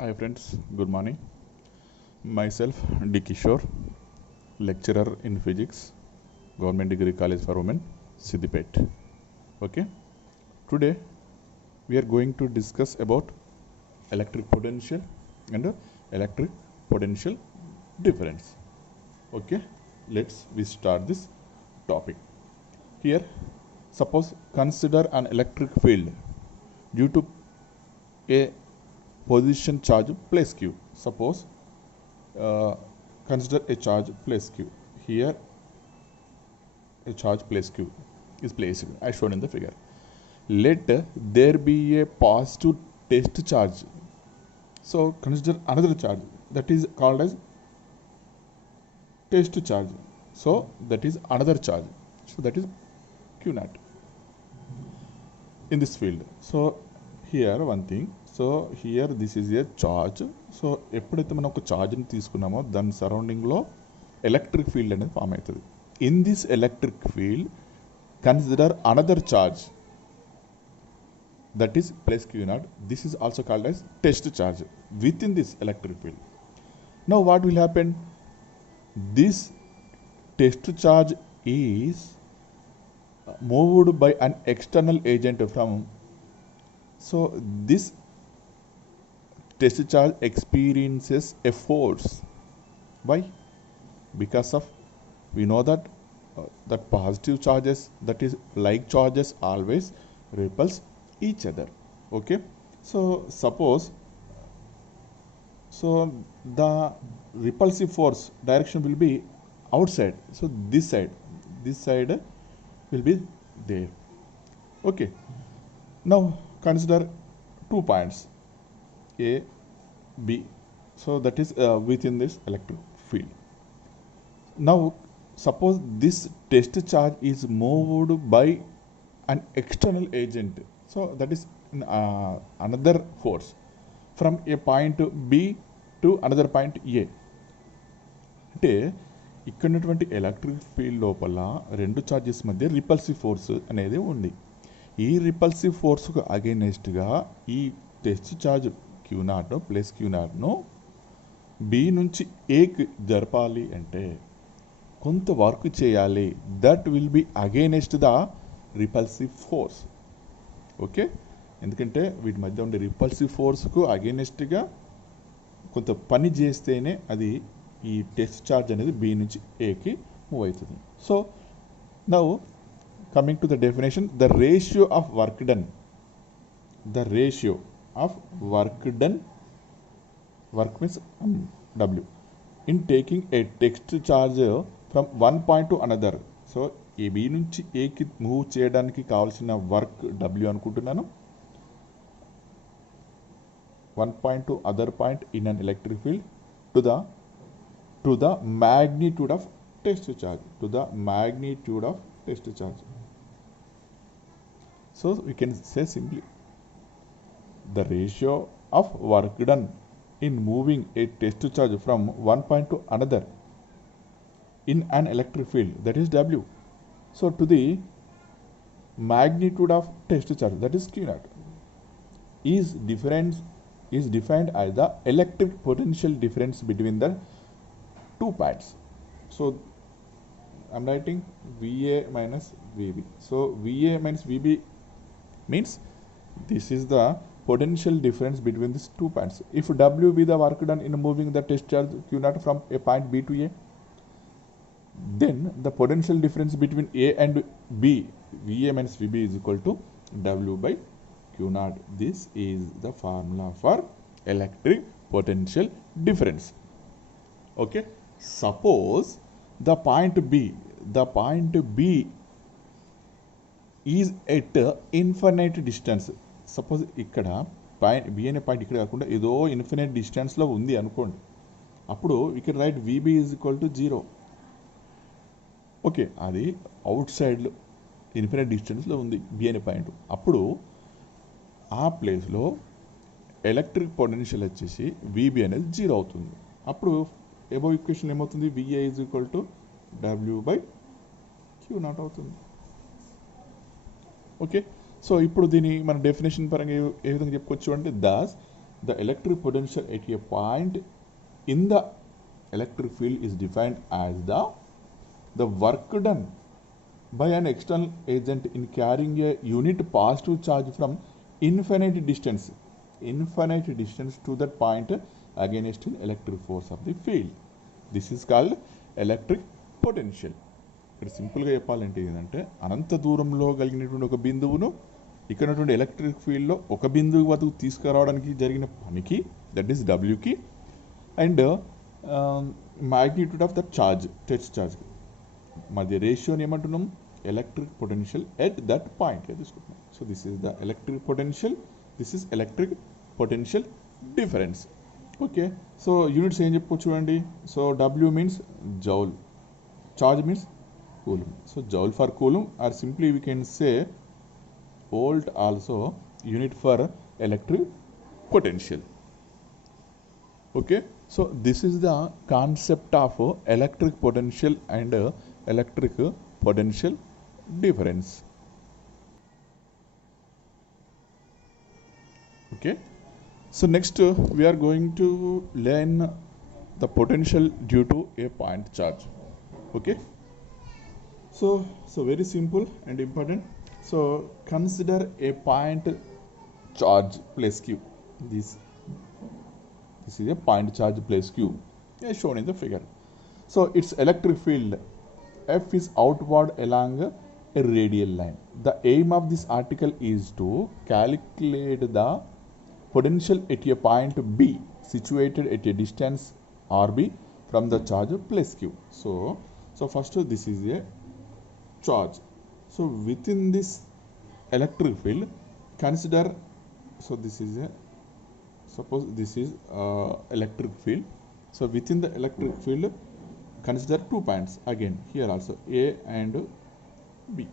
Hi friends, good morning. Myself D. Kishore, lecturer in physics, Government Degree College for Women, Siddipet. Okay, today we are going to discuss about electric potential and electric potential difference. Okay, we start this topic. Here, suppose consider an electric field due to a position charge place q. Suppose consider a charge place q. Here a charge place q is placed as shown in the figure. Let there be a positive test charge. So consider another charge that is called as test charge. So that is another charge. So that is q naught in this field. So here one thing. So here this is a charge. So ఎప్పుడైతే మనం ఒక ఛార్జ్ని తీసుకున్నామో దాని సరౌండింగ్లో electric field అనేది form అవుతుంది. In this electric field, consider another charge that is plus q naught. This is also called as test charge within this electric field. Now what will happen? This test charge is moved by an external agent from, so this test charge experiences a force. Why? Because of, we know that positive charges, that is like charges, always repulse each other. Okay, so suppose, so the repulsive force direction will be outside. So this side will be there. Okay, now consider 2 points A, B. So that is within this electric field. Now suppose this test charge is moved by an external agent. So that is another force from a point B to another point A. అంటే ఇక్కడ ఉన్నటువంటి electric field లోపల రెండు charges మధ్య repulsive force అనేది ఉంది. ఈ repulsive ఫోర్స్కు అగైనెస్ట్గా ఈ test charge Q naught plus Q నాట్ను బి నుంచి ఏకి జరపాలి అంటే కొంత వర్క్ చేయాలి. That will be against the repulsive force. Okay, ఎందుకంటే వీటి మధ్య ఉండే రిపల్సివ్ ఫోర్స్కు అగైనెస్ట్గా కొంత పని చేస్తేనే అది ఈ టెస్ట్ ఛార్జ్ అనేది బి నుంచి ఏకి మూవ్ అవుతుంది. So now coming to the definition, the ratio of work done, the ratio of work done, work means W, in taking a text charge from one point to another. So A B నుంచి ఏకి move చేయడానికి కావాల్సిన work W అనుకుంటున్నాను. One point to other point in an electric field to the magnitude of test charge, to the magnitude of test charge. So we can say simply the ratio of work done in moving a test charge from one point to another in an electric field, that is W. So to the magnitude of test charge, that is Q naught, is defined as the electric potential difference between the 2 points. So I am writing VA minus VB. So VA minus VB means this is the potential difference between these 2 points. If W be the work done in moving the test charge Q naught from a point B to A, then the potential difference between A and B, VA minus VB, is equal to W by Q naught. This is the formula for electric potential difference. Okay, suppose the point B is at infinite distance. Suppose ఇక్కడ point B అనే point ఇక్కడ కాకుండా ఏదో infinite డిస్టెన్స్లో ఉంది అనుకోండి. అప్పుడు ఇక్కడ right VB is equal to 0. Okay, అది అవుట్ సైడ్లో ఇన్ఫినైట్ డిస్టెన్స్లో ఉంది బి అనే పాయింట్. అప్పుడు ఆ ప్లేస్లో ఎలక్ట్రిక్ పొటెన్షియల్ వచ్చేసి విబి అనేది 0 అవుతుంది. అప్పుడు ఎబో ఈక్వేషన్ ఏమవుతుంది? VA is equal to W by Q naught అవుతుంది. ఓకే, సో ఇప్పుడు దీని మన డెఫినేషన్ పరంగా ఏ విధంగా చెప్పుకోవచ్చు అంటే, Das the electric potential at a point in the electric field is defined as the work done by an external agent in carrying a unit positive charge from infinite distance to that point against an electric force of the field. This is called electric potential. ఇక్కడ సింపుల్గా చెప్పాలంటే ఏంటంటే అనంత దూరంలో కలిగినటువంటి ఒక బిందువును ఇక్కడ ఉన్నటువంటి ఎలక్ట్రిక్ ఫీల్డ్లో ఒక బిందువు వరకు తీసుకురావడానికి జరిగిన పనికి, దట్ ఈస్ డబ్ల్యూకి, and magnitude of the charge, test charge మధ్య రేషియోని ఏమంటున్నాం, ఎలక్ట్రిక్ పొటెన్షియల్ ఎట్ దట్ పాయింట్గా తీసుకుంటున్నాం. So this is the electric potential, this is electric potential difference. Okay, so units ఏం చెప్పుకోవచ్చు చూడండి. So W means joule, charge means coulomb. So joule for coulomb, or simply we can say volt also unit for electric potential. Okay, so this is the concept of electric potential and electric potential difference. Okay, so next we are going to learn the potential due to a point charge. Okay, so very simple and important. So consider a point charge place q. This is a point charge place q as shown in the figure. So its electric field F is outward along a radial line. The aim of this article is to calculate the potential at a point B situated at a distance RB from the charge place q. So first this is a charge. So within this electric field, consider, so this is a, suppose this is electric field. So within the electric field, consider 2 points again here also, A and B.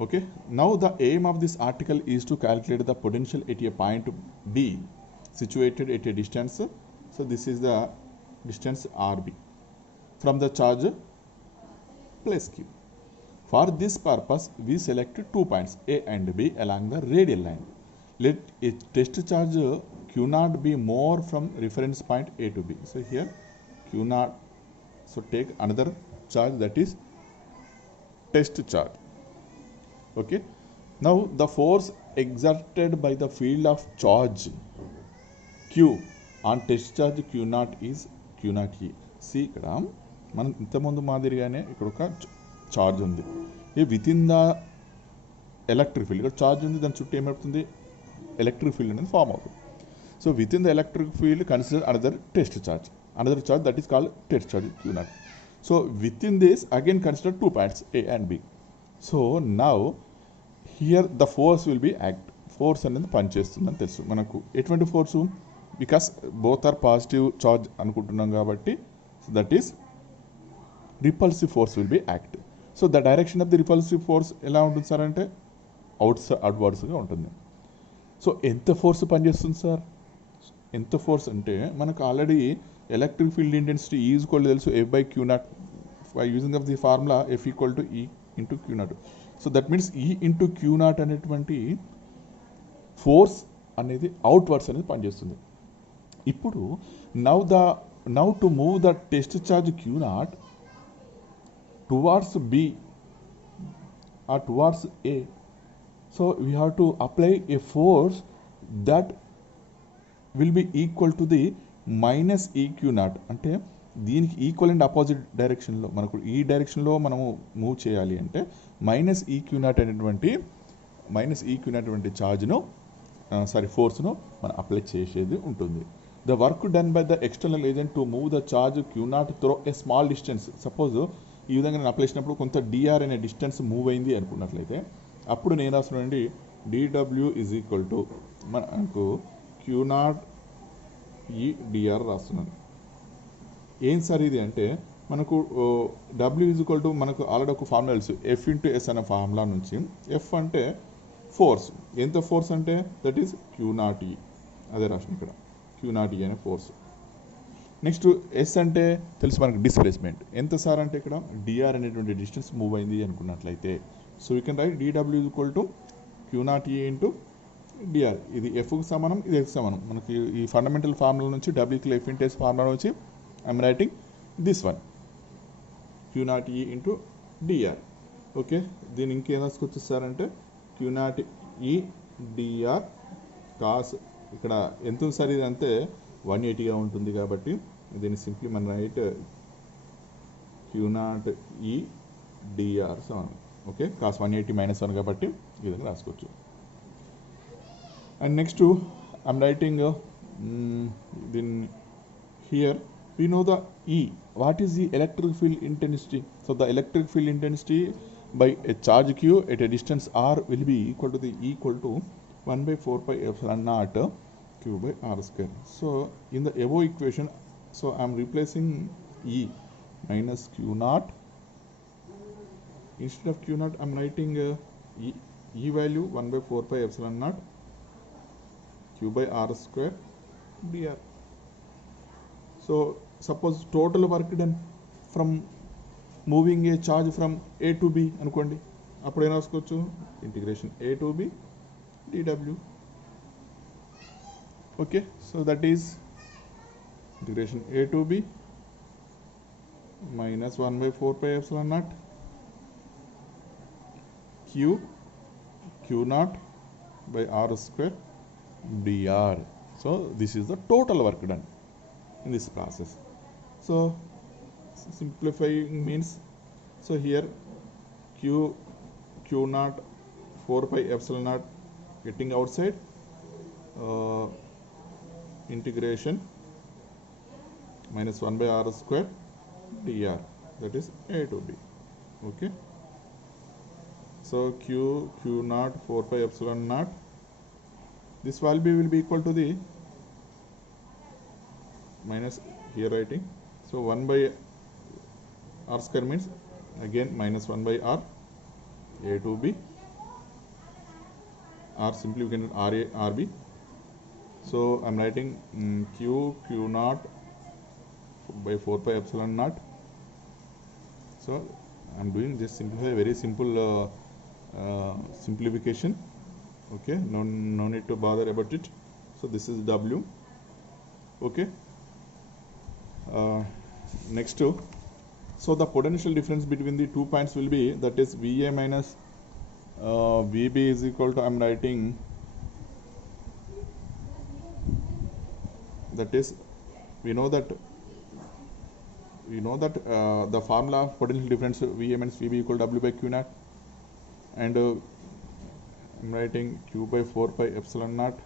Okay, now the aim of this article is to calculate the potential at a point B situated at a distance. So this is the distance RB from the charge place Q. For this purpose, we selected 2 points A and B along the radial line. Let a test charge Q0 be more from reference point A to B. So here Q0, so take another charge, that is test charge. Okay, now the force exerted by the field of charge Q on test charge Q0 is Q0E. See ఇక్కడ మనం ఇంతకుముందు మాదిరిగానే ఇక్కడ ఒక charge ఉంది, ఇది within the electric field. ఇక్కడ charge ఉంది, దాని చుట్టూ ఏమవుతుంది, ఎలక్ట్రిక్ ఫీల్డ్ అనేది ఫామ్ అవుతుంది. So within the electric field consider another test charge, that is called test charge Q0. So within this again consider 2 points A and B. So now here the force will be act. Force అనేది పనిచేస్తుందని తెలుసు మనకు. ఎటువంటి force, because both are positive charge అనుకుంటున్నాం కాబట్టి, so that is repulsive force will be act. So the direction of the repulsive force ఎలా ఉంటుంది sir అంటే అవుట్వర్డ్స్గా ఉంటుంది. సో ఎంత ఫోర్స్ పనిచేస్తుంది సార్, ఎంత ఫోర్స్ అంటే మనకు already electric field intensity is equal తెలుసు F by Q0 by using of the formula F equal to E into Q0. So that means E into Q0 అనేటువంటి force అనేది outwards అనేది పనిచేస్తుంది. ఇప్పుడు now to move the test charge Q0 towards B or towards A, so we have to apply a force that will be equal to the minus EQ0. అంటే దీనికి equal and opposite డైరెక్షన్లో, మనకు ఈ డైరెక్షన్లో మనము మూవ్ చేయాలి అంటే minus EQ0 అనేటువంటి ఛార్జ్ను ఫోర్స్ను మనం అప్లై చేసేది ఉంటుంది. The work done by the external agent to move the charge Q0 through a small distance. Suppose ఈ విధంగా నేను అప్లై చేసినప్పుడు కొంత dr అనే డిస్టెన్స్ మూవ్ అయింది అనుకున్నట్లయితే, అప్పుడు నేను రాస్తున్నానండి dw ఈజ్ ఈక్వల్ టు మనకు Q0 ఈ dr రాస్తున్నాను. ఏం సార్ ఇది అంటే మనకు W ఈజ్ ఈక్వల్ టు మనకు ఆల్రెడీ ఒక ఫార్ములా తెలుసు, F ఇంటూ ఎస్ అనే ఫార్ములా నుంచి. F అంటే ఫోర్స్, ఎంత ఫోర్స్ అంటే దట్ ఈస్ Q0E, అదే రాసిన ఇక్కడ Q0E అనే ఫోర్స్. నెక్స్ట్ ఎస్ అంటే తెలుసు మనకు డిస్ప్లేస్మెంట్, ఎంత సార్ అంటే ఇక్కడ dr అనేటువంటి డిస్టెన్స్ మూవ్ అయింది అనుకున్నట్లయితే, so you can write dw is equal to Q0E into dr. ఇది ఎఫ్కి సమానం, ఇది ఎఫ్కి సమానం. మనకి ఈ ఫండమెంటల్ ఫార్ములా నుంచి డబ్ల్యూకి ఎఫ్ ఇంటెస్ ఫార్ములా నుంచి I'm writing this one Q naught ఈ ఇంటూ డిఆర్. ఓకే, దీన్ని ఇంకేం రాసుకొచ్చు సార్ అంటే క్యూ నాట్ ఈ డిఆర్ కాస్, ఇక్కడ ఎంత ఉంది సార్ ఇది అంటే 180గా ఉంటుంది కాబట్టి దీన్ని సింప్లీ మన రైట్ క్యూ నాట్ ఈ డిఆర్ సమానం. ఓకే, కాస్ 180 మైనస్ 1 కాబట్టి ఈ విధంగా రాసుకోవచ్చు. And next to I'm writing then here we know the E. What is the electric field intensity? So the electric field intensity by a charge q at a distance r will be equal to the equal to 1 by 4 pi epsilon naught q by r square. So in the above equation, so I'm replacing E minus q naught. Instead of q naught I'm writing E value 1 by 4 pi epsilon naught q by r square dr. So suppose total work done from moving a charge from a to b అనుకోండి, అప్పుడు ఏం రాసుకోవచ్చు integration a to b dw. Okay, so that is integration a to b minus 1 by 4 pi epsilon naught q naught by r square dr. So this is the total work done in this process. So simplifying means, so here q naught 4 pi epsilon naught getting outside, integration minus 1 by r square dr, that is a to b. Okay, so q naught 4 pi epsilon naught, this value will be equal to the minus here writing, so 1 by r square means again minus 1 by r, a to b, r simply we can r a r b. So I'm writing q naught by 4 pi epsilon naught. So I'm doing this simplify, very simple simplification. Okay, no need to bother about it. So this is w. Okay, next to, so the potential difference between the 2 points will be, that is va minus vb is equal to, I'm writing, that is we know that the formula of potential difference va minus vb equal to w by q naught, and I'm writing q by 4 pi epsilon naught.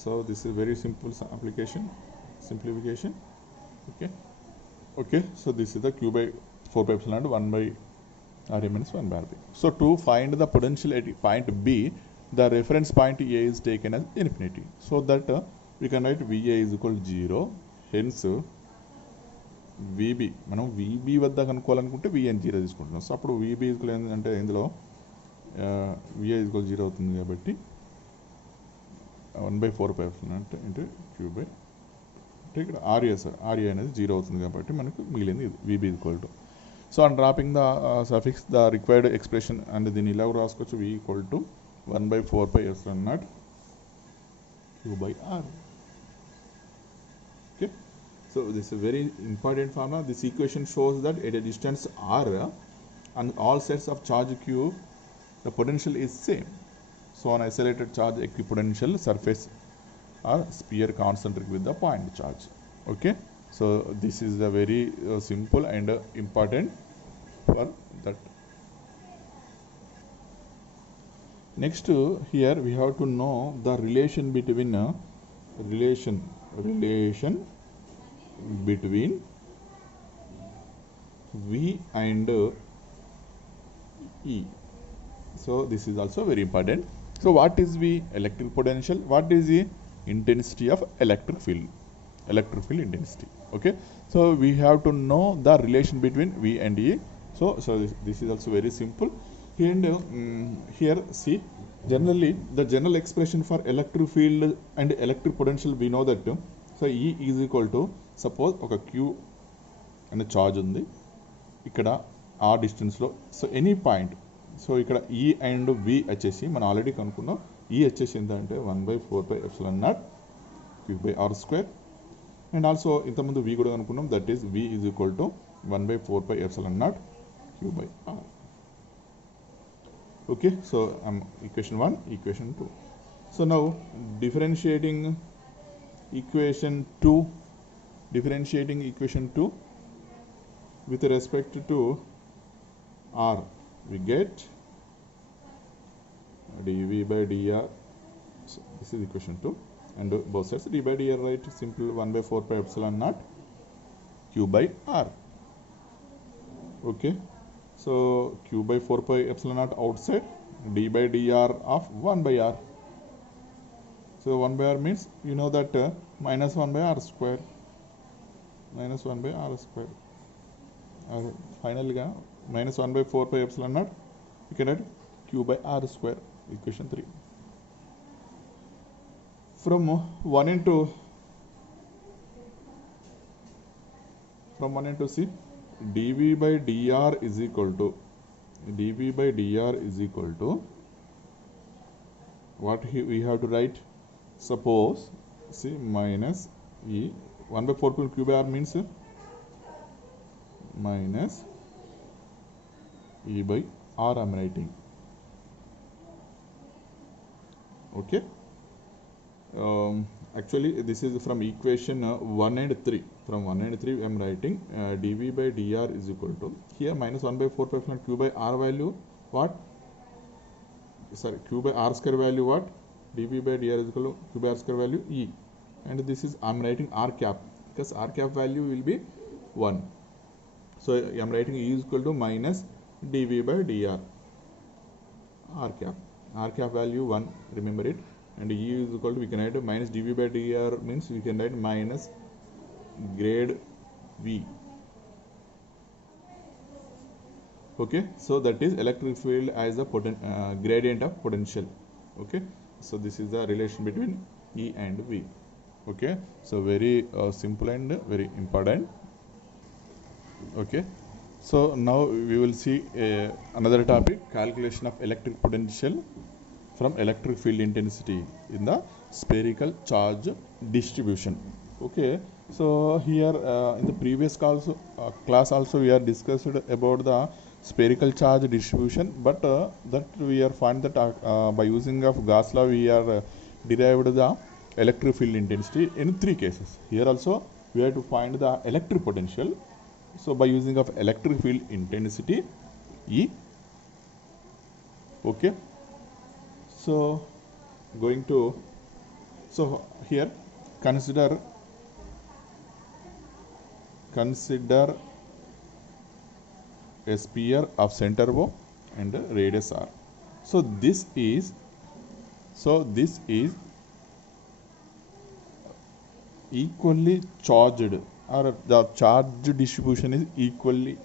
So this is very simple simplification. Okay, so this is the q by 4 pi epsilon naught 1 by r minus 1 by rb. So to find the potential at point b, the reference point a is taken as infinity, so that we can write va is equal to 0. Hence VB మనం VB వద్ద కనుక్కోవాలనుకుంటే VN 0 తీసుకుంటున్నాం. So అప్పుడు VB equal అంటే ఇందులో VI equal 0 అవుతుంది కాబట్టి 1 by 4 pi అంటే into Q by, అంటే ఇక్కడ RA సార్, RA అనేది 0 అవుతుంది కాబట్టి మనకు మిగిలింది VB equal to. So and dropping the suffix the required expression, and దీన్ని ఇలా రాసుకోవచ్చు V equal to 1 by 4 pi epsilon naught Q by R. Okay, so this is a very important formula. This equation shows that at a distance r and all sets of charge q, the potential is same. So on isolated charge equipotential surface or sphere concentric with the point charge. Okay, so this is a very simple and important for that. Next here we have to know the relation between relation between V and E. So this is also very important. So what is V? Electric potential. What is the intensity of electric field? Electric field intensity. Okay, so we have to know the relation between V and E. So this is also very simple. And here see, generally the general expression for electric field and electric potential, we know that so E is equal to, suppose ఒక Q అనే charge ఉంది ఇక్కడ ఆ డిస్టెన్స్లో, so any point so ఇక్కడ ఈ and we వచ్చేసి మనం ఆల్రెడీ కనుక్కున్నాం. ఈ వచ్చేసి ఏంటంటే 1/4πε0 Q/r². అండ్ ఆల్సో ఇంతకుముందు వి కూడా కనుక్కున్నాం, that is V is equal to 1/4πε0 Q/r. Okay, so equation 1, equation 2. So now differentiating equation 2 with respect to r, we get dv by dr. So this is equation 2, and both sides d by dr, right? Simple 1/4πε0 Q/r. Okay, so Q/4πε0 outside, d by dr of 1/r. So 1/r means you know that minus 1/r², minus 1/r². Finally minus 1/4πε0 you can add Q/r², equation 3. From 1 into see, dv by dr is equal to what we have to write. Suppose, see, minus e 1/4 Q/r means minus e by r I am writing. Okay, actually this is from equation 1 and 3. From 1 and 3 I am writing dv by dr is equal to, here minus 1/4πε0 Q/r value what, sorry, Q/r² value what, dv by dr is equal to Q/r² value e, and this is I am writing r cap, because r cap value will be 1. So I am writing e is equal to minus dv by dr, r cap value 1, remember it, and e is equal to, we can write minus dv by dr means we can write minus grade v. Okay, so that is electric field as a gradient of potential. Okay, so this is the relation between E and V. Okay, so very simple and very important. Okay, so now we will see another topic, calculation of electric potential from electric field intensity in the spherical charge distribution. Okay, so here in the previous class also we are discussed about the spherical charge distribution, but that we are find that by using of Gauss law we are derived the electric field intensity in 3 cases. Here also we have to find the electric potential. So by using of electric field intensity E. Okay, so going to, so here consider a sphere of center O and radius r. So this is equally charged, or the charge distribution is equally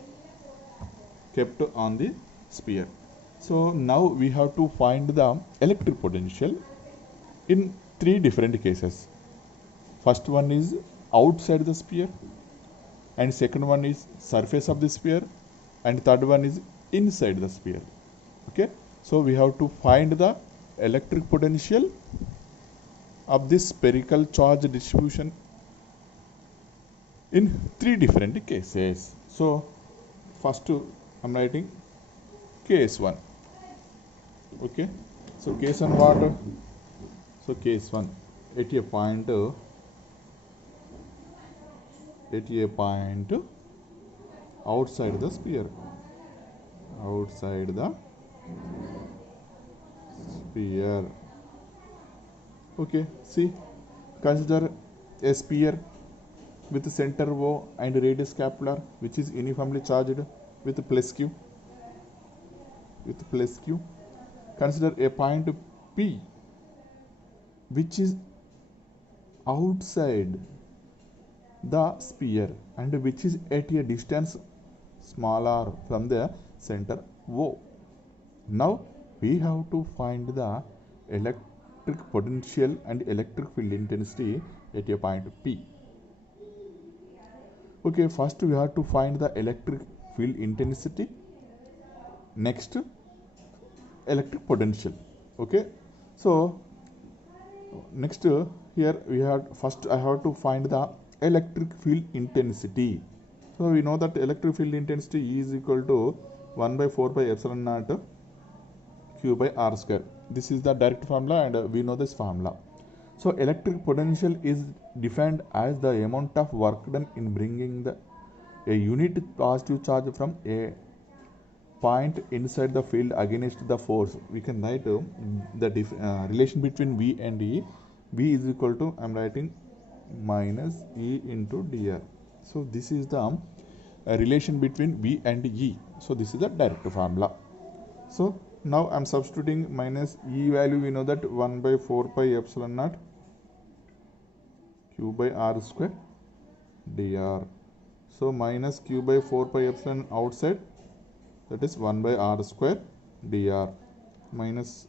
kept on the sphere. So now we have to find the electric potential in 3 different cases. First one is outside the sphere, and second one is surface of the sphere, and third one is inside the sphere. Okay, so we have to find the electric potential of this spherical charge distribution in 3 different cases. So first I am writing case 1. Okay, so case 1 what? So case 1, at a point outside the sphere, Okay, see, consider a sphere with center O and radius scapular, which is uniformly charged with plus q. Consider a point P, which is outside the sphere and which is at a distance smaller from the center O. Now we have to find the electric potential and electric field intensity at a point P. Okay, first we have to find the electric field intensity. Next electric potential. Okay, so next here we have first I have to find the electric field intensity. So we know that electric field intensity is equal to 1 by 4 by epsilon naught q by r square. This is the direct formula, and we know this formula. So electric potential is defined as the amount of work done in bringing a unit positive charge from a point inside the field against the force. We can write the relation between V and E. V is equal to, I am writing, minus E into dr. So this is the relation between V and E. So this is the direct formula. So now I am substituting minus E value. We know that 1 by 4 pi epsilon naught q by r square dr. So minus q by 4 pi epsilon outside, that is 1 by r square dr, minus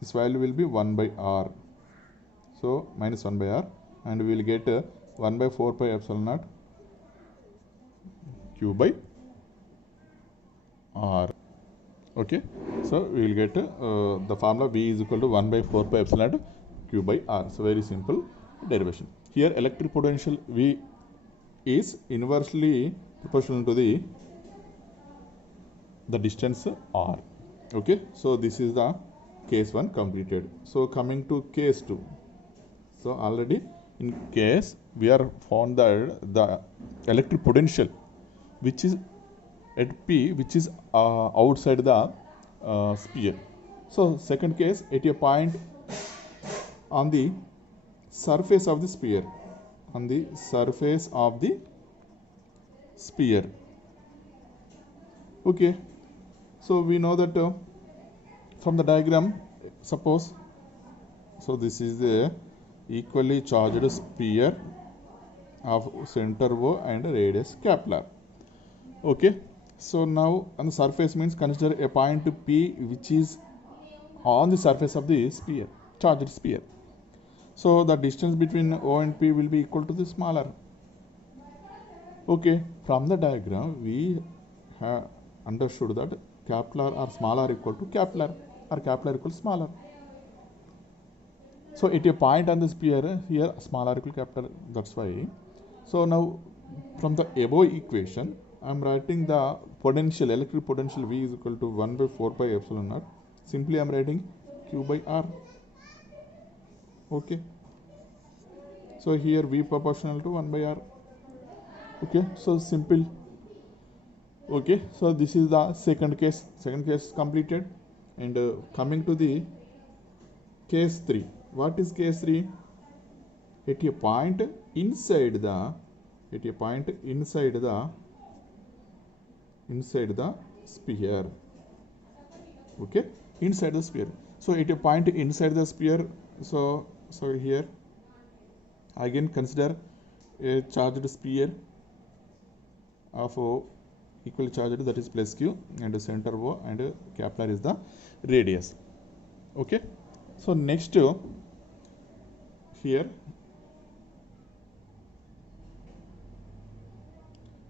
this value will be 1 by r. So minus 1 by r, and we will get 1 by 4 pi epsilon naught q by r. Okay, so we will get the formula V is equal to 1 by 4 pi epsilon naught q by r. So very simple derivation. Here electric potential V is inversely proportional to the distance r. Okay, so this is the case 1 completed. So coming to case 2. So already in case we are found that the electric potential which is at P, which is outside the sphere. So second case, at a point on the surface of the sphere, on the surface of the sphere. Okay, so we know that from the diagram, suppose, so this is the equally charged sphere of center O and radius capital. Okay, so now on the surface means consider a point P which is on the surface of the sphere, charged sphere. So the distance between O and P will be equal to the smaller. Okay, from the diagram we have understood that capital or smaller equal to capital, or capital equal smaller. So at a point on the sphere, here smaller equal capital, that's why. So now from the above equation, I am writing the potential, electric potential V is equal to 1 by 4 pi epsilon naught. Simply I am writing Q by R. Okay. So here V proportional to 1 by R. Okay. So simple. Okay. So this is the second case. Second case is completed. And coming to the case 3. What is case 3? At a point inside the sphere. Okay, inside the sphere. So at a point inside the sphere, so here again consider a charged sphere of equally charged, that is plus q, and center O and capital is the radius. Okay, so next here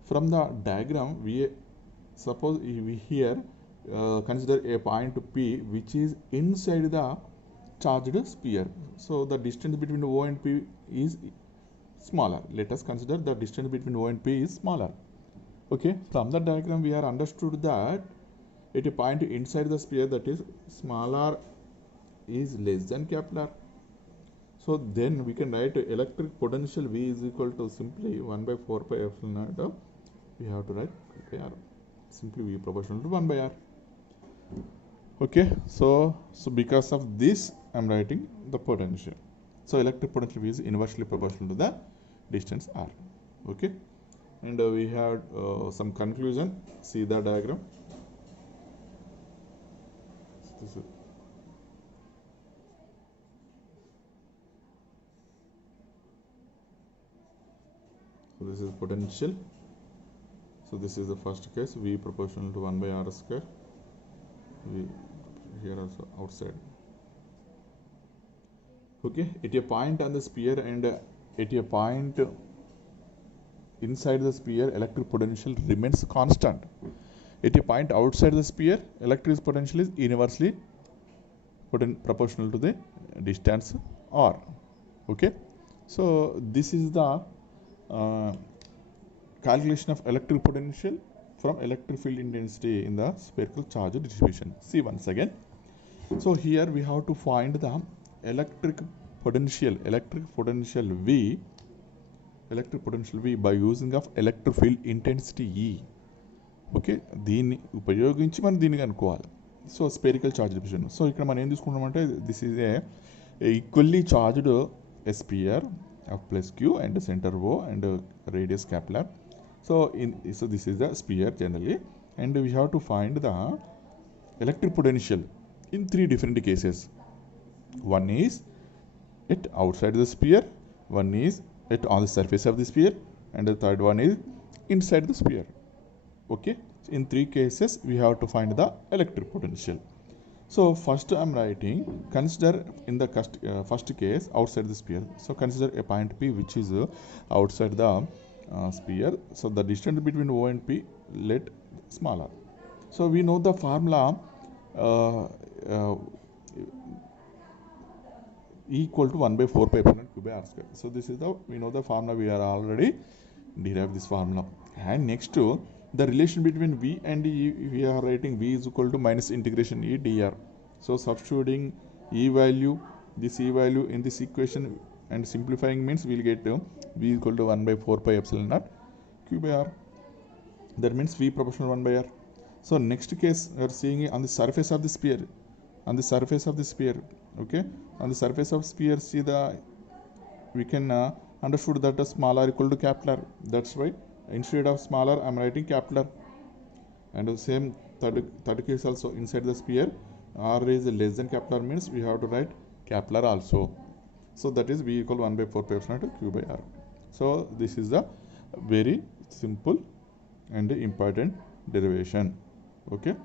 from the diagram we suppose we here consider a point P which is inside the charged sphere. So the distance between O and P is smaller. Let us consider the distance between O and P is smaller. Okay, from the diagram we have understood that at a point inside the sphere, that is smaller is less than capital. So then we can write electric potential V is equal to simply 1 by 4 pi epsilon naught. We have to write R. Simply V proportional to 1 by R. Okay, so because of this I am writing the potential. So electric potential V is inversely proportional to the distance R. Okay, and we had some conclusion. See the diagram. So this is potential. So this is the first case, V proportional to 1 by R square. V here also outside. Okay, at a point on the sphere and at a point inside the sphere, electric potential remains constant. At a point outside the sphere, electric potential is inversely proportional to the distance r. Okay, so this is the calculation of electric potential from electric field intensity in the spherical charge distribution. See once again. So here we have to find the electric potential V by using of electric field intensity E. Okay, దీన్ని ఉపయోగించి మనం దీన్ని కనుక్కోవాలి. So spherical charge distribution. So ఇక్కడ మనం ఏం తీసుకుంటామంటే this is a equally charged sphere of plus Q and centre O and radius capital R. So this is the sphere generally, and we have to find the electric potential in 3 different cases. One is it outside the sphere, one is it on the surface of the sphere, and the third one is inside the sphere. Okay, in 3 cases we have to find the electric potential. So first I am writing, consider in the first case outside the sphere. So consider a point P which is outside the sphere. So the distance between O and P, let smaller. So we know the formula E equal to 1 by 4 pi epsilon q by r square. So this is the, we know the formula, we are already derived this formula. And next to the relation between V and E, we are writing V is equal to minus integration E dr. So substituting E value, this E value in this equation and simplifying means we will get V is equal to 1 by 4 pi epsilon naught q by r. That means V proportional 1 by r. So next case we are seeing on the surface of the sphere, okay, on the surface of sphere, see the, we can understood that a smaller equal to capital. That's why instead of smaller I am writing capital. And the same third case also, inside the sphere r is less than capital means we have to write capital also. So that is V equal 1 by 4 pi epsilon naught q by r. So this is the very simple and important derivation. Okay.